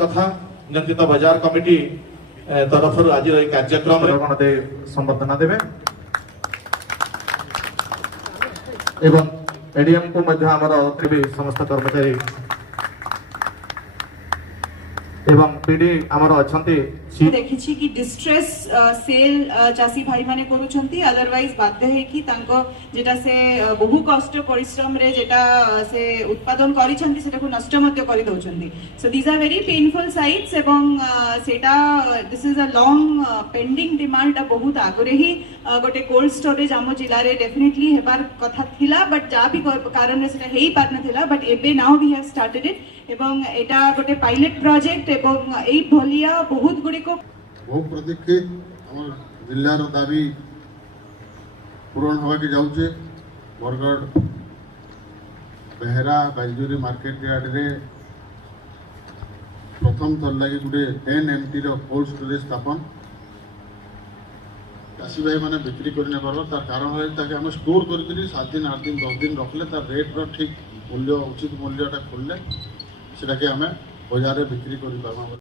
कथा जंती तो बाजार कमिटी तरफ आज कार्यक्रम संबर्धना देवे एवं एडीएम को समस्त कर्मचारी एवं पीडी आमर अछंती देखिछि कि डिस्ट्रेस सेल चासी भाई माने करूछंती अदरवाइज बाध्य है कि तांको जेटा से बहु कष्ट परिश्रम रे जेटा से उत्पादन करिछंती सेटा को नष्ट मध्य करि दउछंती so these are very painful sights एवं सेटा this is a long pending demand बहुत आगरे ही गोटे कोल्ड स्टोरेज आम जिल्ला रे डेफिनेटली हेबार कथा थिला बट जा भी कारण रे सेटा हेई पार नथिला बट एबे now we have started it एवं एटा गोटे पायलट प्रोजेक्ट एवं एई भलिया बहुत गुडी को बहु प्रतीक्षित आम जिलार दाबी पूरण हवा के जाऊे बरगढ़ बेहरा बाजूरी मार्केट यार्ड रे प्रथम थर लगे गोटे 10 MT कोल्ड स्टोरेज स्थापन चाषी भाई मैंने बिक्री करने पार्बा तार कारण है आम स्टोर कर 7 दिन 8 दिन 10 दिन रखले तार रेट ठीक मूल्य उचित मूल्यटा खोलने सेटा के आम बाजार में बिक्री कर